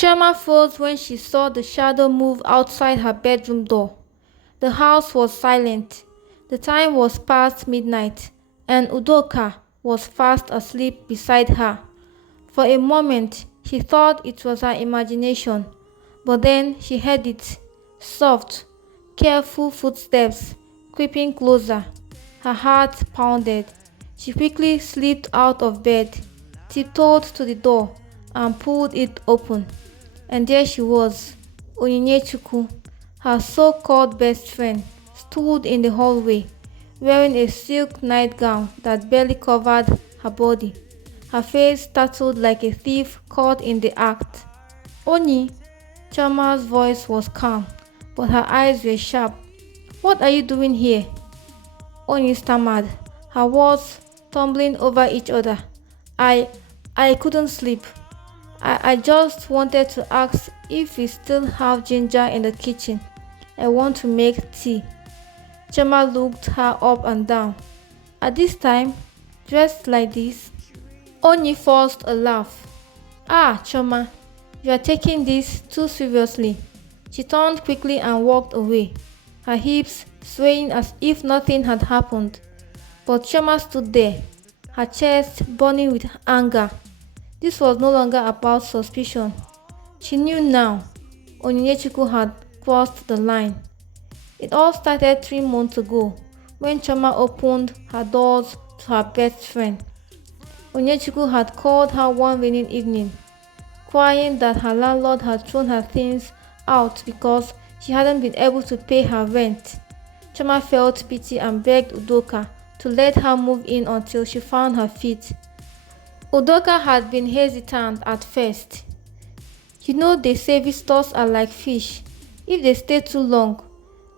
Chioma froze when she saw the shadow move outside her bedroom door. The house was silent. The time was past midnight, and Udoka was fast asleep beside her. For a moment, she thought it was her imagination, but then she heard it, soft, careful footsteps creeping closer. Her heart pounded. She quickly slipped out of bed, tiptoed to the door, and pulled it open. And there she was, Onyinyechuku, her so-called best friend, stood in the hallway, wearing a silk nightgown that barely covered her body, her face tattooed like a thief caught in the act. Oni, Chama's voice was calm, but her eyes were sharp. What are you doing here? Oni stammered, her words tumbling over each other. I couldn't sleep. I just wanted to ask if we still have ginger in the kitchen. I want to make tea. Chama looked her up and down. At this time, dressed like this? Oni forced a laugh. Ah, Choma, you are taking this too seriously. She turned quickly and walked away, her hips swaying as if nothing had happened. But Choma stood there, her chest burning with anger. This was no longer about suspicion. She knew now Onyinyechuku had crossed the line. It all started 3 months ago when Choma opened her doors to her best friend. Onyinyechuku had called her one rainy evening, crying that her landlord had thrown her things out because she hadn't been able to pay her rent. Choma felt pity and begged Udoka to let her move in until she found her feet. Udoka had been hesitant at first. You know they say visitors are like fish. If they stay too long,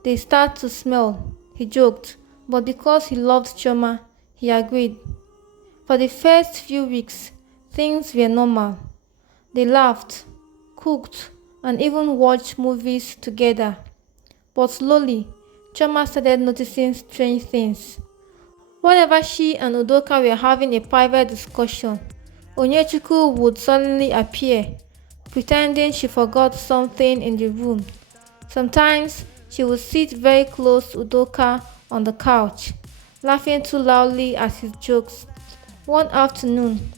they start to smell, he joked, but because he loved Choma, he agreed. For the first few weeks, things were normal. They laughed, cooked, and even watched movies together. But slowly, Choma started noticing strange things. Whenever she and Udoka were having a private discussion, Onyinyechuku would suddenly appear, pretending she forgot something in the room. Sometimes she would sit very close to Udoka on the couch, laughing too loudly at his jokes. One afternoon,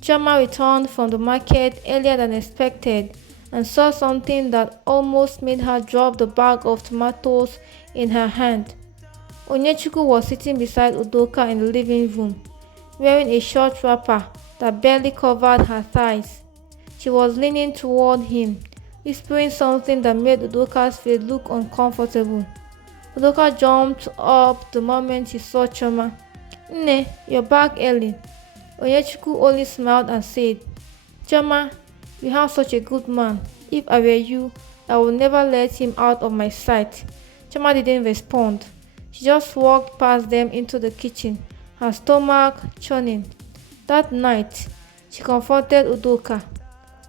Choma returned from the market earlier than expected and saw something that almost made her drop the bag of tomatoes in her hand. Onyinyechuku was sitting beside Udoka in the living room, wearing a short wrapper that barely covered her thighs. She was leaning toward him, whispering something that made Udoka's face look uncomfortable. Udoka jumped up the moment he saw Choma. Nne, you're back early. Onyinyechuku only smiled and said, Choma, you have such a good man. If I were you, I would never let him out of my sight. Choma didn't respond. She just walked past them into the kitchen, her stomach churning. That night, she confronted Udoka.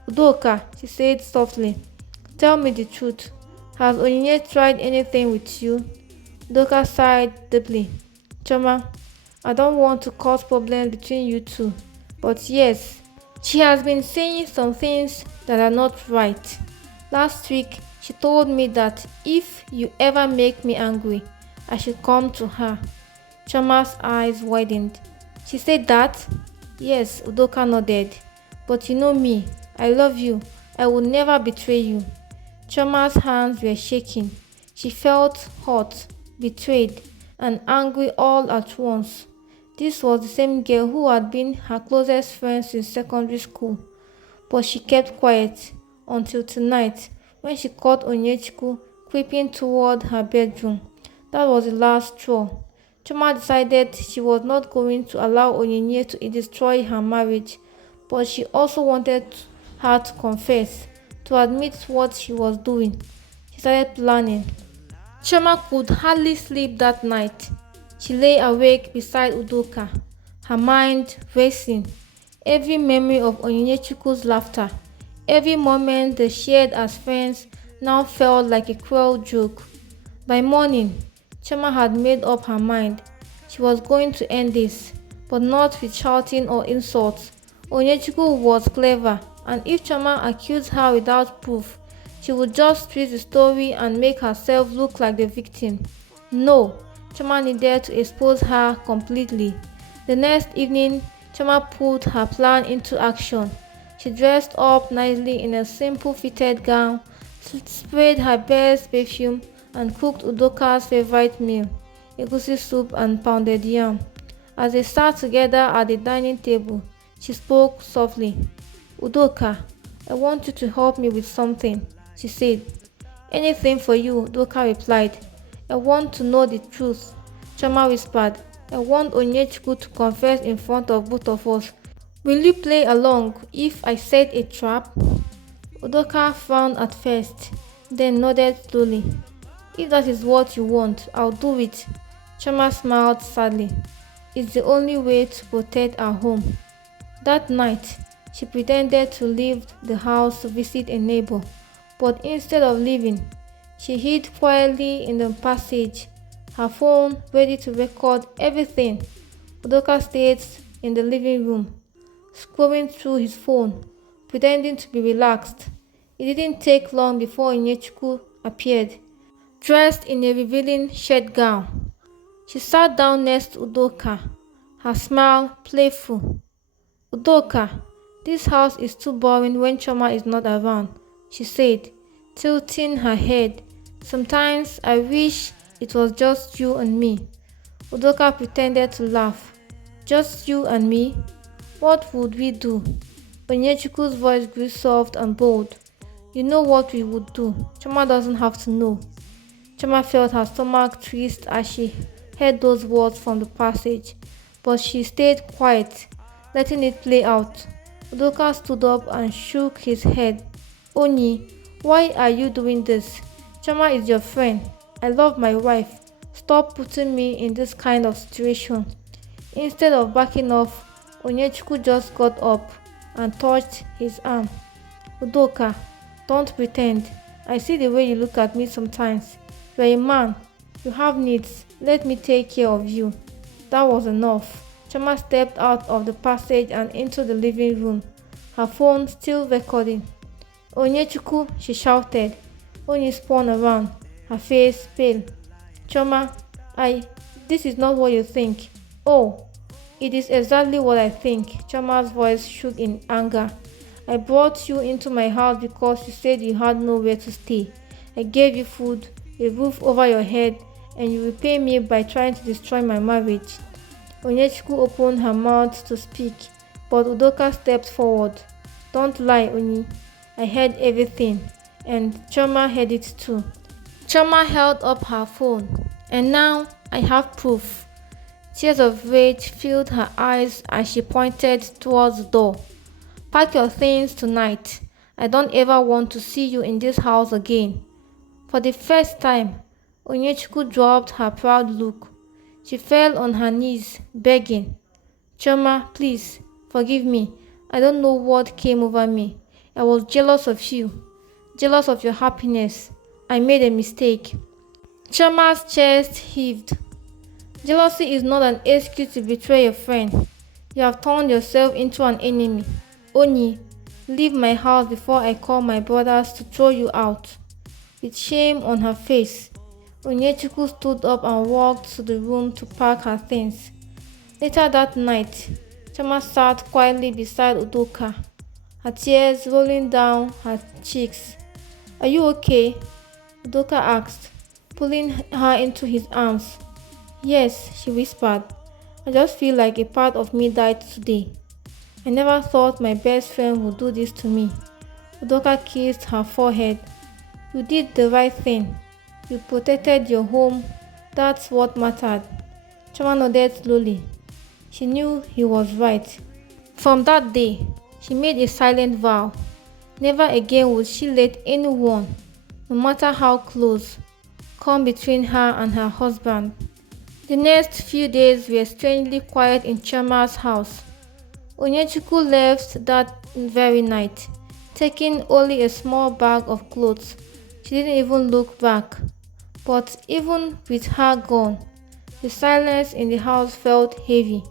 Udoka, she said softly, tell me the truth. Has Onyinye tried anything with you? Udoka sighed deeply. Choma, I don't want to cause problems between you two, but yes, she has been saying some things that are not right. Last week, she told me that if you ever make me angry, I should come to her. Choma's eyes widened. She said that? Yes, Udoka nodded. But you know me, I love you. I will never betray you. Choma's hands were shaking. She felt hot, betrayed, and angry all at once. This was the same girl who had been her closest friend since secondary school. But she kept quiet until tonight when she caught Onyinyechuku creeping toward her bedroom. That was the last straw. Choma decided she was not going to allow Onyinye to destroy her marriage, but she also wanted her to confess, to admit what she was doing. She started planning. Choma could hardly sleep that night. She lay awake beside Udoka, her mind racing. Every memory of Onyinyechuku's laughter, every moment they shared as friends now felt like a cruel joke. By morning, Choma had made up her mind. She was going to end this, but not with shouting or insults. Onyinyechuku was clever and if Choma accused her without proof, she would just twist the story and make herself look like the victim. No, Choma needed to expose her completely. The next evening, Choma put her plan into action. She dressed up nicely in a simple fitted gown, sprayed her best perfume, and cooked Udoka's favorite meal, egusi soup and pounded yam. As they sat together at the dining table, she spoke softly. Udoka, I want you to help me with something, she said. Anything for you, Udoka replied. I want to know the truth, Choma whispered. I want Onyechukwu to confess in front of both of us. Will you play along if I set a trap? Udoka frowned at first, then nodded slowly. If that is what you want, I'll do it. Choma smiled sadly. It's the only way to protect our home. That night, she pretended to leave the house to visit a neighbor, but instead of leaving, she hid quietly in the passage, her phone ready to record everything. Udoka stayed in the living room, scrolling through his phone, pretending to be relaxed. It didn't take long before Onyechukwu appeared, dressed in a revealing shirt gown. She sat down next to Udoka, her smile playful. Udoka, this house is too boring when Choma is not around, she said, tilting her head. Sometimes I wish it was just you and me. Udoka pretended to laugh. Just you and me? What would we do? Onyechukwu's voice grew soft and bold. You know what we would do. Choma doesn't have to know. Choma felt her stomach twist as she heard those words from the passage, but she stayed quiet, letting it play out. Udoka stood up and shook his head. Onyi, why are you doing this? Choma is your friend. I love my wife. Stop putting me in this kind of situation. Instead of backing off, Onyechukwu just got up and touched his arm. Udoka, don't pretend. I see the way you look at me sometimes. You're a man. You have needs. Let me take care of you. That was enough. Choma stepped out of the passage and into the living room, her phone still recording. Onyechukwu, she shouted. Onyi spun around, her face pale. Choma, this is not what you think. Oh, it is exactly what I think. Choma's voice shook in anger. I brought you into my house because you said you had nowhere to stay. I gave you food, a roof over your head, and you repay me by trying to destroy my marriage. Onyechukwu opened her mouth to speak, but Udoka stepped forward. Don't lie, Onyi. I heard everything, and Choma heard it too. Choma held up her phone, and now I have proof. Tears of rage filled her eyes as she pointed towards the door. Pack your things tonight. I don't ever want to see you in this house again. For the first time, Onyechukwu dropped her proud look. She fell on her knees, begging. Choma, please, forgive me. I don't know what came over me. I was jealous of you, jealous of your happiness. I made a mistake. Choma's chest heaved. Jealousy is not an excuse to betray a friend. You have turned yourself into an enemy. Onyi, leave my house before I call my brothers to throw you out. With shame on her face, Onyechukwu stood up and walked to the room to pack her things. Later that night, Choma sat quietly beside Udoka, her tears rolling down her cheeks. Are you okay? Udoka asked, pulling her into his arms. Yes, she whispered. I just feel like a part of me died today. I never thought my best friend would do this to me. Udoka kissed her forehead. You did the right thing. You protected your home. That's what mattered. Choma nodded slowly. She knew he was right. From that day, she made a silent vow. Never again would she let anyone, no matter how close, come between her and her husband. The next few days were strangely quiet in Choma's house. Onyechukwu left that very night, taking only a small bag of clothes. She didn't even look back. But even with her gone, the silence in the house felt heavy.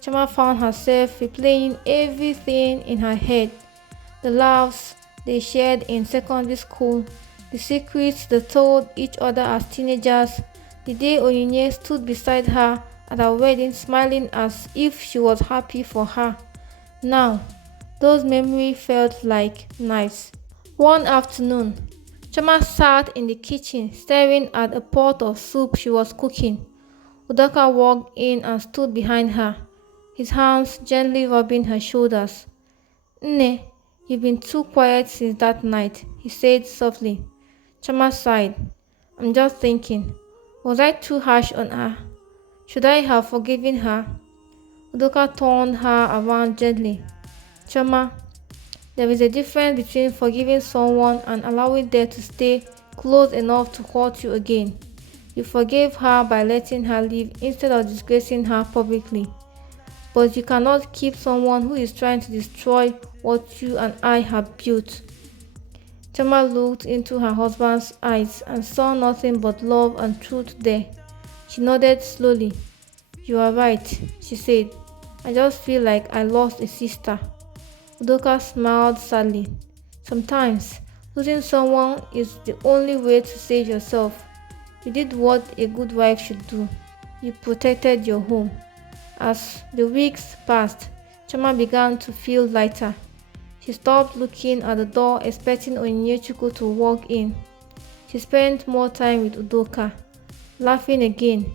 Choma found herself replaying everything in her head. The laughs they shared in secondary school, the secrets they told each other as teenagers, the day Onyinye stood beside her at her wedding smiling as if she was happy for her. Now, those memories felt like knives. One afternoon, Chama sat in the kitchen staring at a pot of soup she was cooking. Udoka walked in and stood behind her, his hands gently rubbing her shoulders. Nne, you've been too quiet since that night, he said softly. Chama sighed. I'm just thinking, was I too harsh on her? Should I have forgiven her? Udoka turned her around gently. Chama, there is a difference between forgiving someone and allowing them to stay close enough to hurt you again. You forgave her by letting her leave instead of disgracing her publicly. But you cannot keep someone who is trying to destroy what you and I have built. Chama looked into her husband's eyes and saw nothing but love and truth there. She nodded slowly. You are right, she said. I just feel like I lost a sister. Udoka smiled sadly. Sometimes, losing someone is the only way to save yourself. You did what a good wife should do. You protected your home. As the weeks passed, Chama began to feel lighter. She stopped looking at the door expecting Onyechukwu to walk in. She spent more time with Udoka, laughing again,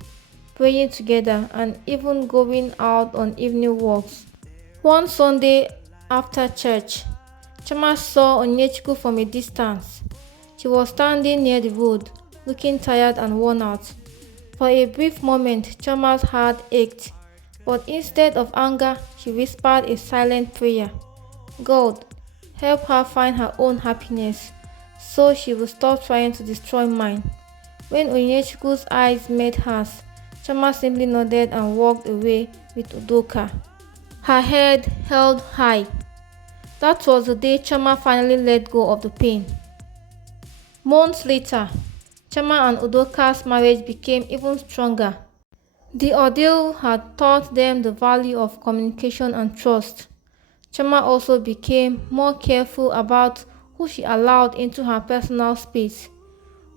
praying together, and even going out on evening walks. One Sunday after church, Chama saw Onyechukwu from a distance. She was standing near the road, looking tired and worn out. For a brief moment, Chama's heart ached, but instead of anger, she whispered a silent prayer. God, help her find her own happiness, so she will stop trying to destroy mine. When Onyechukwu's eyes met hers, Chama simply nodded and walked away with Udoka, her head held high. That was the day Chama finally let go of the pain. Months later, Chama and Udoka's marriage became even stronger. The ordeal had taught them the value of communication and trust. Chama also became more careful about who she allowed into her personal space.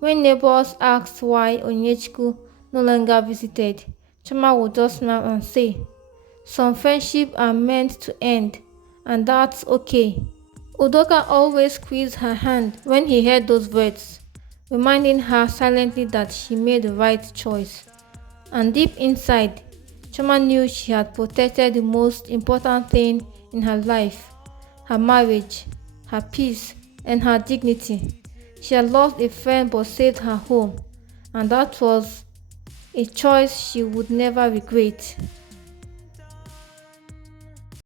When neighbors asked why Onyechukwu no longer visited, Chama would just smile and say, some friendships are meant to end, and that's okay. Udoka always squeezed her hand when he heard those words, reminding her silently that she made the right choice. And deep inside, Chama knew she had protected the most important thing in her life, her marriage, her peace, and her dignity. She had lost a friend but saved her home, and that was a choice she would never regret.